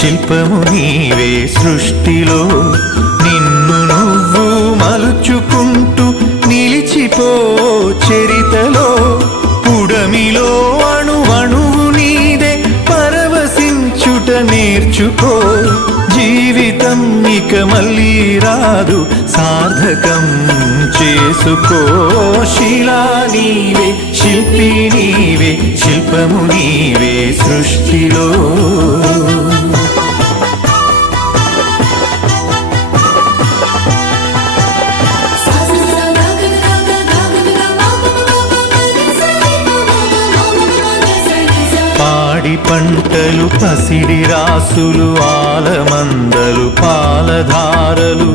శిల్పము నీవే సృష్టిలో నిన్ను నువ్వు మలుచుకుంటూ నిలిచిపో చరితలో పుడమిలో అణువణువు నీదే పరవశించుట నేర్చుకో జీవితం ఇక మళ్ళీ రాదు సార్థకం చేసుకో శిలా నీవే శిల్పి నీవే శిల్పము నీవే సృష్టిలో పాడి పంటలు పసిడి రాసులు ఆలమందలు పాలధారలు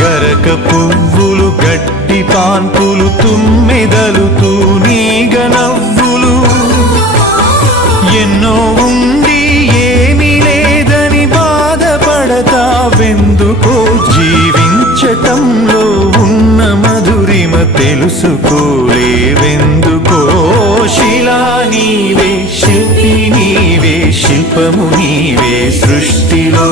గరక పువ్వులు గడ్డి పాన్పులు తుమ్మెదలు తూనీగ నవ్వులు ఎన్నో ఉండి ఏమీ లేదని బాధపడతావెందుకో జీవించటంలో ఉన్న మధురిమ తెలుసుకోలేవెందుకో శిలా నీవే శిల్పి నీవే శిల్పము నీవే సృష్టిలో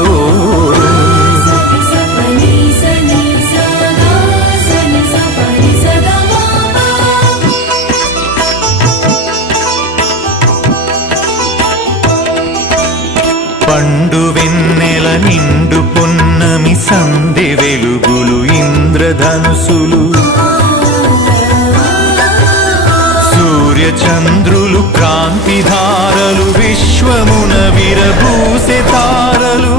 పండు వెన్నెల నిండు పొన్నమి సందె వెలుగులు ఇంద్రధనుసులు సూర్య చంద్రులు క్రాంతిధారలు విశ్వమున విరబూసె తారలు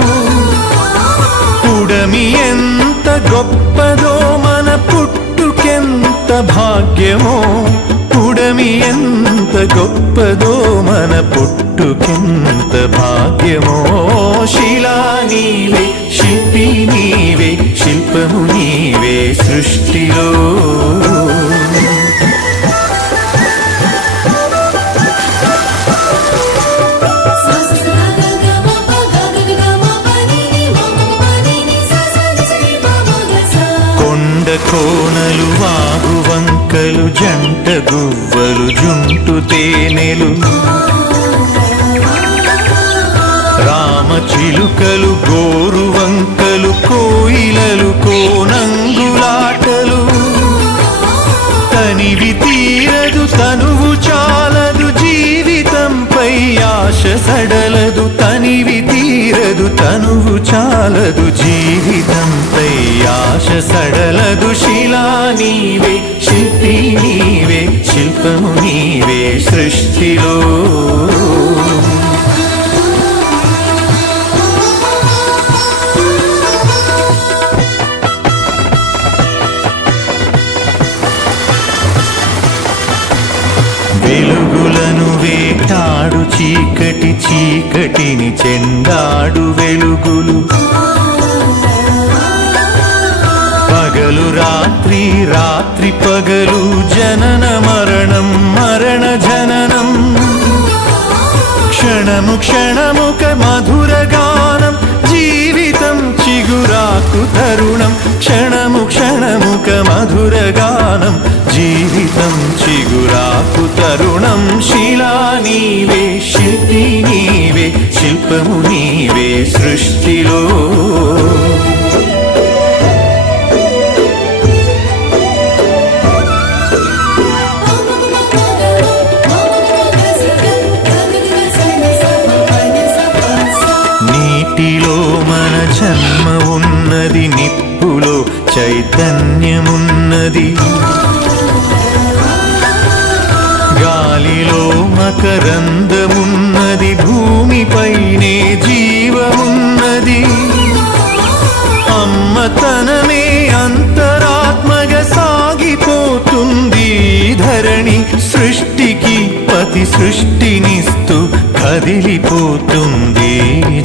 పుడమి ఎంత గొప్పదో మన పుట్టుకెంత భాగ్యమో పుడమి ఎంత గొప్పదో మన పుట్టుకెంత భాగ్యమో శిలా నీవే శిల్పి నీవే శిల్పము నీవే సృష్టిలో కోనలు వాగు వంకలు జంట గువ్వలు జుంటు తేనెలు రామచిలుకలు గోరు వంకలు కోయిలలు కోనంగులాటలు తనివి తీరదు తనువు చాలదు జీవితంపై ఆశ సడలదు తనివి తీరదు తనువు చాలదు జీవితంపై ఆశ సడలదు శిలా నీవే శిల్పి నీవే శిల్పము నీవే సృష్టిలో వెలుగులను వేటాడు చీకటి చీకటిని చెండాడు వెలుగులు పగలు రాత్రి రాత్రి పగలు జనన మరణం మరణ జననం క్షణము క్షణముక మధుర గానం జీవితం చిగురాకు తరుణం క్షణము క్షణముక మధుర గానం జీవితం చిగురాకు తరుణం శిలా నీవే శిల్పి నీవే శిల్పము నీవే సృష్టిలో నీటిలో మన జన్మ ఉన్నది నిప్పులో చైతన్యమున్నది గాలిలో మకరందమున్నది భూమిపైనే జీవమున్నది అమ్మతనమే అంతరాత్మగా సాగిపోతుంది ధరణి సృష్టికి పతి సృష్టినిస్తూ కదిలిపోతుంది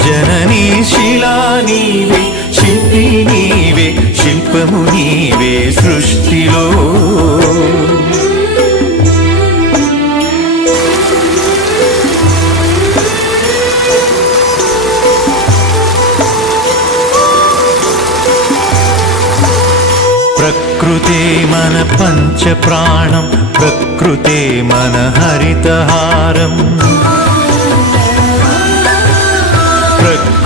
జననీ శిలా నీవే శిల్పి నీవే శిల్పము నీవే సృష్టిలో ప్రకృతే మన పంచ ప్రాణం ప్రకృతే మన హరితహారం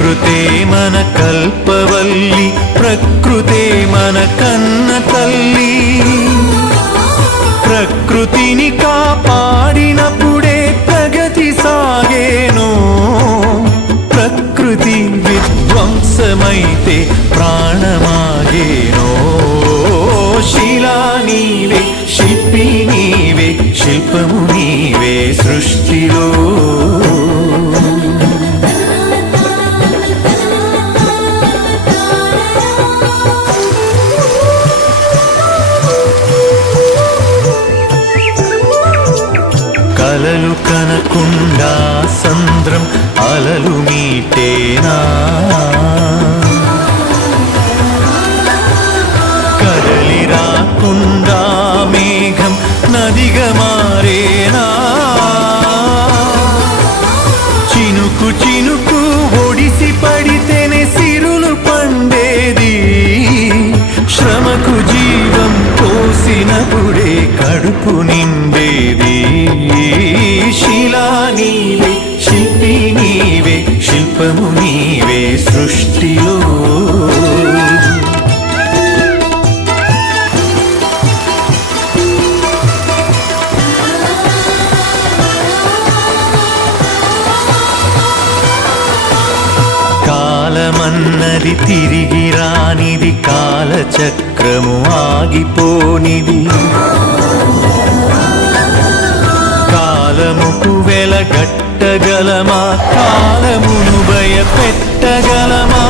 ప్రకృతే మన కల్పవల్లి, ప్రకృతే మన కన్న తల్లి. ప్రకృతిని కాపాడినప్పుడే ప్రగతి సాగేను. ప్రకృతి విధ్వంసమైతే ప్రాణమాగేనో. శిలా నీవే, శిల్పి నీవే, శిల్పము నీవే సృష్టిలో. కలలు కనకుండా సంద్రం అలలు మీటేనా. కదలి రాకుండా మేఘం నదిగా మారేనా. చినుకు చినుకు ఒడిసి పడితేనే సిరులు పండేది. శ్రమకు జీవం పోసినప్పుడే కడుపు నిండేది. శిలా నీవే, శిల్పి నీవే, శిల్పము నీవే సృష్టిలో. కాలమన్నది తిరిగి రానిది, కాలచక్రము ఆగిపోనిది. కాలముకు వెలగట్టగలమా, కాలమును భయపెట్టగలమా.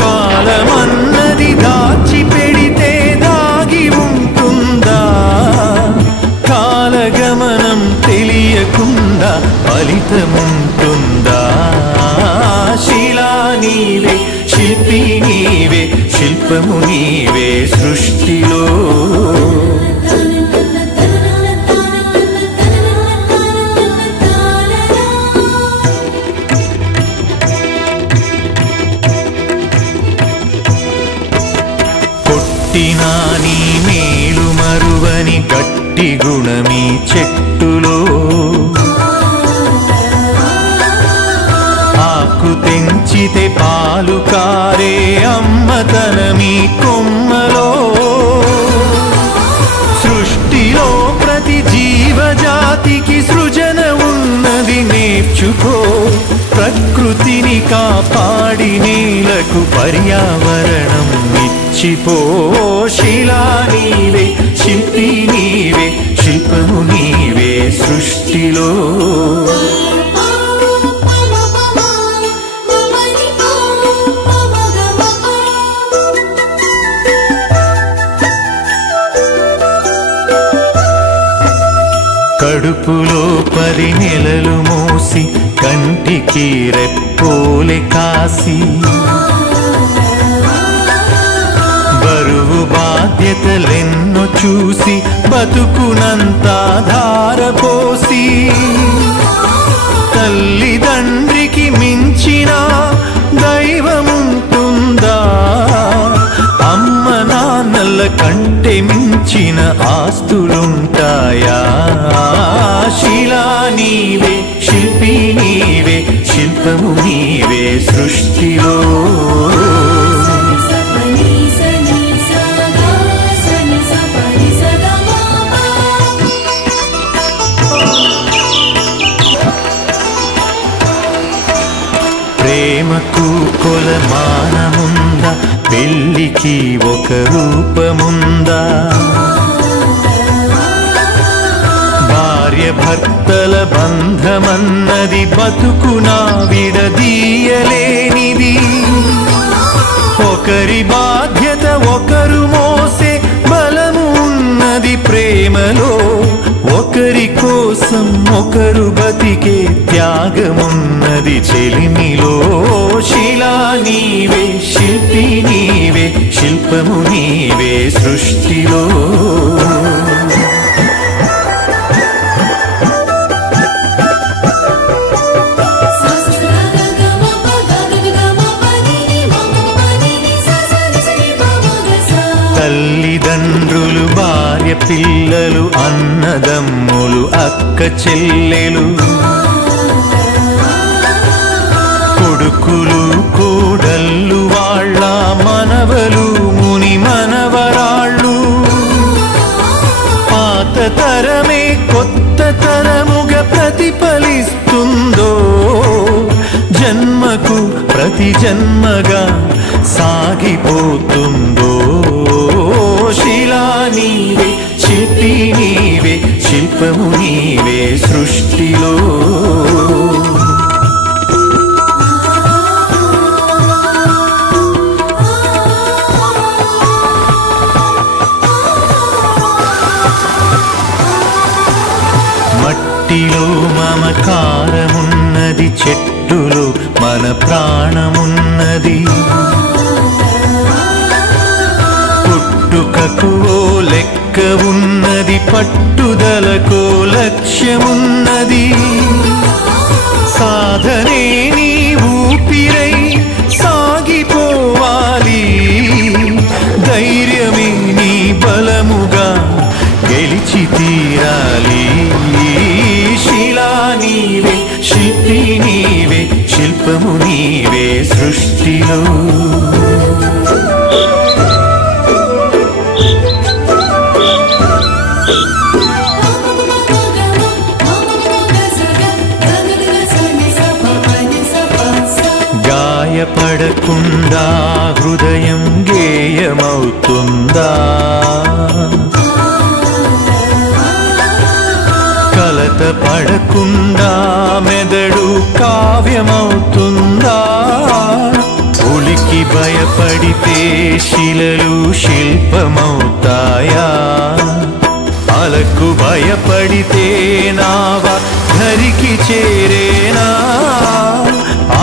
కాలమన్నది దాచి పెడితే దాగి ఉంటుందా. కాలగమనం తెలియకుండా ఫలితముంటుందా. శిలా నీవే, శిల్పి నీవే, శిల్పము నీవే సృష్టిలో. పుట్టినా నీ మేలు మరువని గట్టి గుణమీ చెట్టులో. ఆకు తెంచితే పాలు కారే అమ్మతనమీ కొమ్మలో. సృష్టిలో ప్రతి జీవజాతికి సృజన ఉన్నది, నేర్చుకో. ప్రకృతిని కాపాడి నేలకు పర్యావరణం ఇచ్చిపో. శిలా నీవే, శిల్పి నీవే, శిల్పము నీవే సృష్టిలో. కడుపులో 10 నెలలు మోసి కంటికి రెప్పోలే కాసి. బరువు బాధ్యతలెన్నో చూసి బతుకునంతా ధారపోసి. తల్లిదండ్రికి మించిన దైవముంటుందా. అమ్మ నాన్నల కంటే మించిన ఆస్తులుంటాయా. శిలా నీవే, శిల్పి నీవే, శిల్పము నీవే సృష్టిలో. ప్రేమకు కొలమానముందా, పెళ్ళికి ఒక రూపముందా. భార్య భర్తల బంధమన్నది బతుకునా విడదీయలేనిది. ఒకరి బాధ్యత ఒకరు మోసే బలము ఉన్నది ప్రేమలో. ఒకరి కోసం ఒకరు బతికే త్యాగమున్నది చెలిమిలో. శిలా నీవే, శిల్పి నీవే, శిల్పము నీవే సృష్టిలో. తల్లిదండ్రులు, భార్య పిల్లలు, అన్నదమ్ములు, అక్క చెల్లెలు. ప్రతి జన్మగా సాగిపోతుందో. శిలా నీవే, శిల్పి నీవే, శిల్పము నీవే సృష్టిలో. మట్టిలో మమకారమున్నది, చెట్టులో మన ప్రాణమున్నది. పుట్టుకకు ఓ లెక్క ఉన్నది, పట్టుదలకో లక్ష్యమున్నది. సాధనే నీ ఊపిరై సాగిపోవాలి, ధైర్యమే నీ బలముగా గెలిచి తీరాలి. శిలా నీవే, శిల్పి నీవే, శిల్పము నీవే సృష్టిలో. గాయపడకుండా హృదయం గేయమవుతుందా, కలత పడకుండా మెదడు కావ్యమవుతుందా. ఉలికి భయపడితే శిలలు శిల్పమవుతాయా, అలకు భయపడితే నావ ధరికి చేరేనా.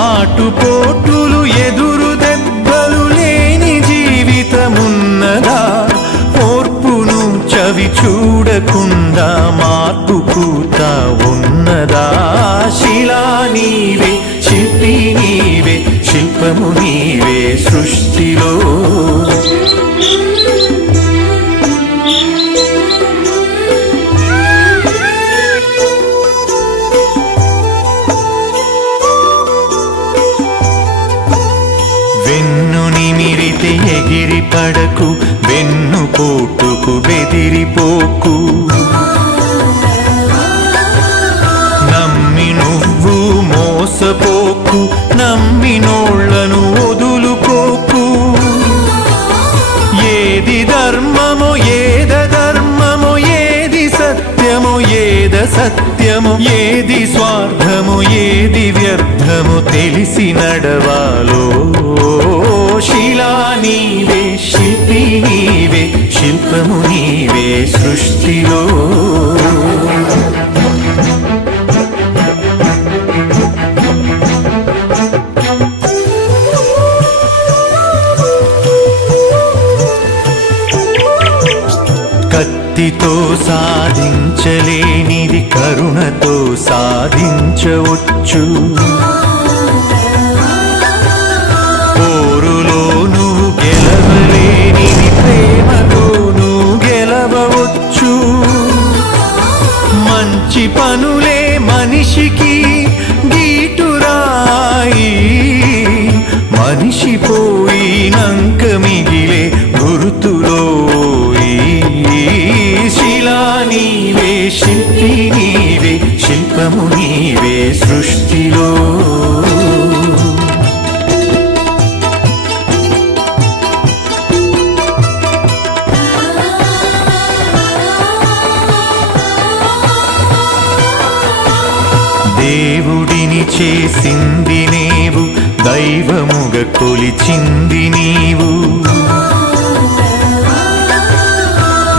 ఆటుపోటులు ఎదురు దెబ్బలు లేని జీవితమున్నదా, ఓర్పును చవి చూడకుండా మార్పు పూత ఉన్నదా. శిలా నీవే, శిల్పి నీవే, శిల్పము నీవే సృష్టిలో. వెన్ను నిమిరితే ఎగిరి పడకు, వెన్ను పోటుకు బెదిరిపోకు. నమ్మి నువ్వు మోసపోకు, నమ్మినోళ్లను వదులుకోకు. ఏది ధర్మమో ఏద ధర్మమో, ఏది సత్యమో ఏద సత్యమో, ఏది స్వార్థమో ఏది వ్యర్థమో తెలిసి నడవాలో. శిలా నీవే, శిల్పి నీవే, శిల్పము నీవే సృష్టిలో. కత్తితో సాధించలేనిది కరుణతో సాధించవచ్చు. పోరులో నువ్వు గెలవలేనిది ప్రేమతో నువ్వు గెలవవచ్చు. మంచి పనులే మనిషికి గీటురాయి, మనిషి పోయినంక మిగిలే గుర్తులో. శిలా నీవే, శిల్పి నీవే, శిల్పము నీవే సృష్టిలో. దేవుడిని చేసింది నీవు, దైవముగా కొలిచింది నీవు.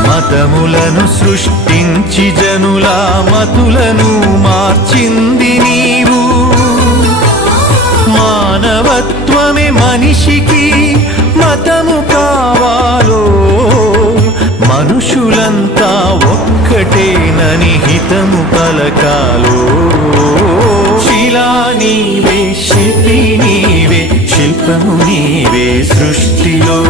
మతములను సృష్టించి జనుల మతులను మార్చింది నీవు. మానవత్వమే మనిషికి మతము కావాలో, మనుషులంతా ఒక్కటేనని హితము పలకాలో. శిలా నీవే, శిల్పి నీవే, శిల్పము నీవే సృష్టిలో.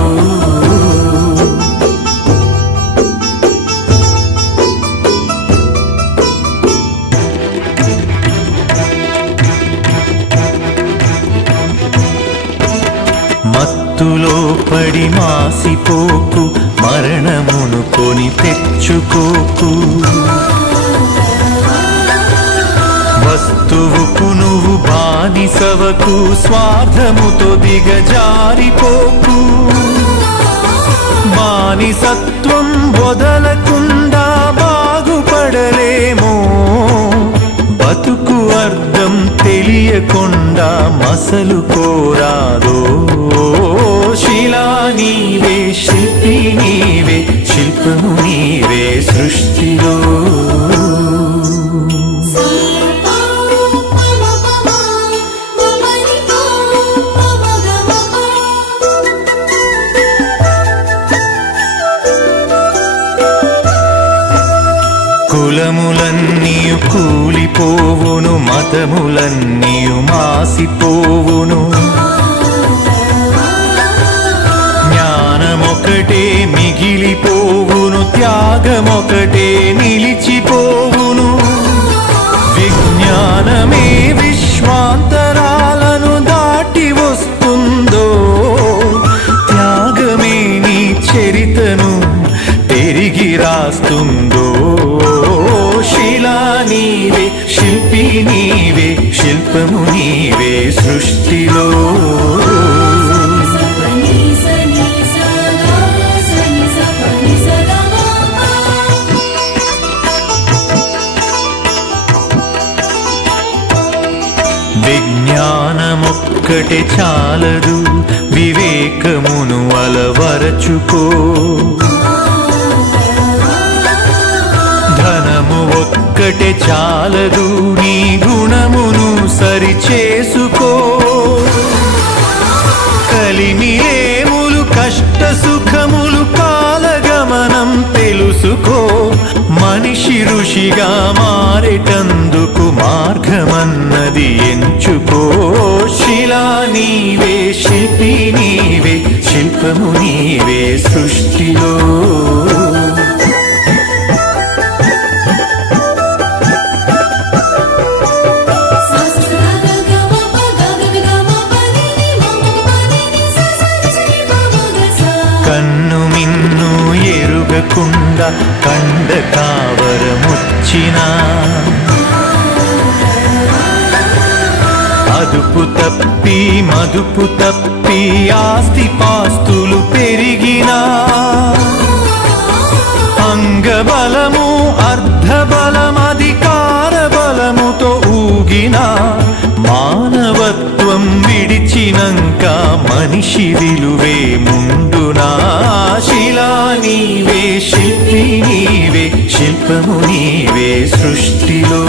మత్తులో పడి మాసిపోకు, మరణమును కొని తెచ్చుకోకు. వస్తువుకు నువ్వు బానిసవకు, స్వార్థముతో దిగజారిపోకు బానిసత్వం వదలకుండా బాగుపడలేమో బతుకు అర్థం తెలియకుండా మసలు కోరాదో శిలా నీవే శిల్పి నీవే శిల్పము నీవే సృష్టిలో కులములన్నీయు కూలిపోవును మతములన్నీయు మాసిపోవును జ్ఞానమొకటే మిగిలిపోవును త్యాగమొకటే నిలిచిపోవును విజ్ఞానమే విశ్వాంతరాలను దాటి వస్తుందో త్యాగమే నీ చరితను తిరిగి రాస్తుందో శిలా నీవే శిల్పి నీవే శిల్పము నీవే సృష్టిలో విజ్ఞానమొక్కటే చాలదు వివేకమును అలవరచుకో ధనము ఒక్కటే చాలదు నీ గుణమును సరిచేసుకో కలిమిలేములు కష్ట సుఖములు కాలగమనం తెలుసుకో మనిషి ఋషిగా మారేటందుకు మార్గమన్నది ఎంచుకో శిలా నీవే శిల్పి నీవే శిల్పము నీవే సృష్టిలో కన్ను మిన్ను ఎరుగకుండా కండ కావరముచ్చినా అదుపు తప్పి మదుపు తప్పి ఆస్తి పాస్తులు పెరిగినా అంగబలము అర్ధబలం అధికార బలముతో ఊగినా మానవత్వం విడిచినంక మనిషి విలువే ముందునా శిలా నీవే శిల్పి నీవే శిల్పము నీవే సృష్టిలో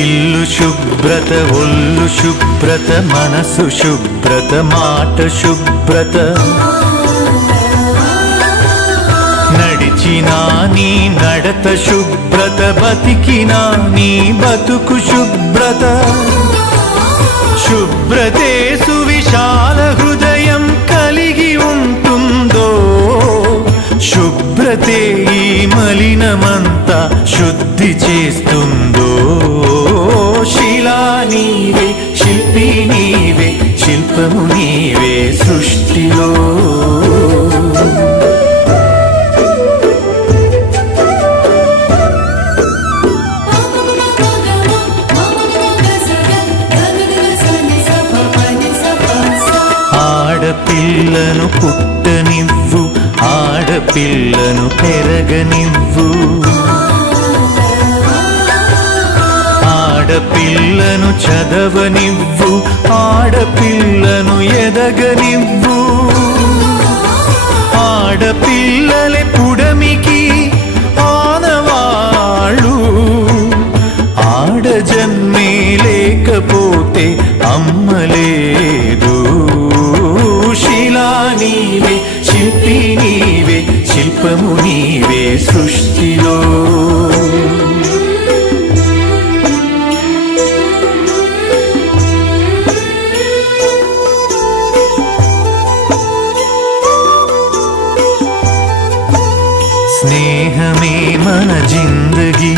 ఇల్లు శుభ్రత ఒళ్ళు శుభ్రత మనసు శుభ్రత మాట శుభ్రత నడిచినా నీ నడత శుభ్రత బతికినా నీ బతుకు శుభ్రత శుభ్రతే సువిశాల హృదయం కలిగి ఉంటుందో శుభ్రతే ఈ మలినమంతా శుద్ధి చేస్తుందో శిలా నీవే శిల్పి నీవే శిల్పము నీవే సృష్టిలో ఆడపిల్లను పుట్టనివ్వు ఆడపిల్లను పెరగనివ్వు ఆడపిల్లను చదవనివ్వు ఆడపిల్లను ఎదగనివ్వు ఆడపిల్లలే పుడమికి ఆనవాళ్ళు ఆడజన్మే లేకపోతే అమ్మలేదు శిలా నీవే శిల్పి నీవే శిల్పము నీవే సృష్టిలో స్నేహమే మన జిందగీ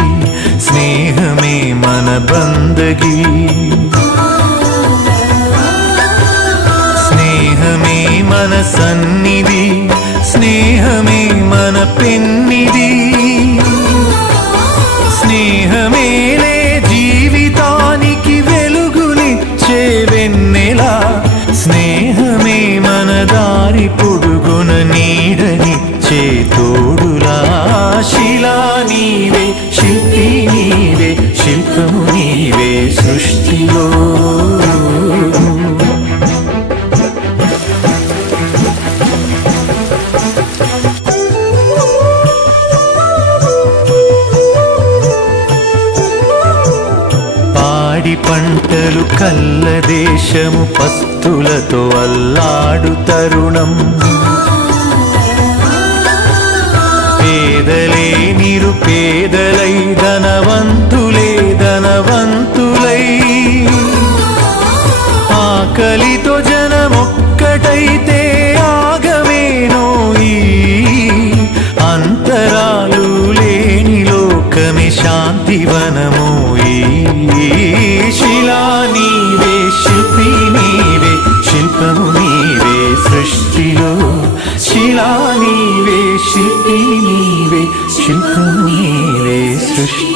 స్నేహమే మన బందగీ స్నేహమే మన సన్నిధి, స్నేహమే మన పెన్నిది. స్నేహమేలే జీవితానికి వెలుగునిచ్చే వెన్నెలా, స్నేహమే మన దారి పొడుగున నీడనిచ్చే తోడులా. శిలా నీవే, శిల్పి నీవే, శిల్పము నీవే సృష్టిలో. పాడి పంటలు కల్ల దేశము పస్తులతో అల్లాడు తరుణం. పేదలే నిరుపేదలై, ధనవంతులే ధనవంతులై, ఆకలితో జనమొక్కటైతే ఆగమేనో ఈ అంతరాలు లేని లోకమే శాంతివనమో ఈ. శిలా నీవే, శిల్పి నీవే, శిల్పము నీవే సృష్టిలో. శిలా నీవే, శిల్పి నీవే, శిల్పము నీవే సృష్టి.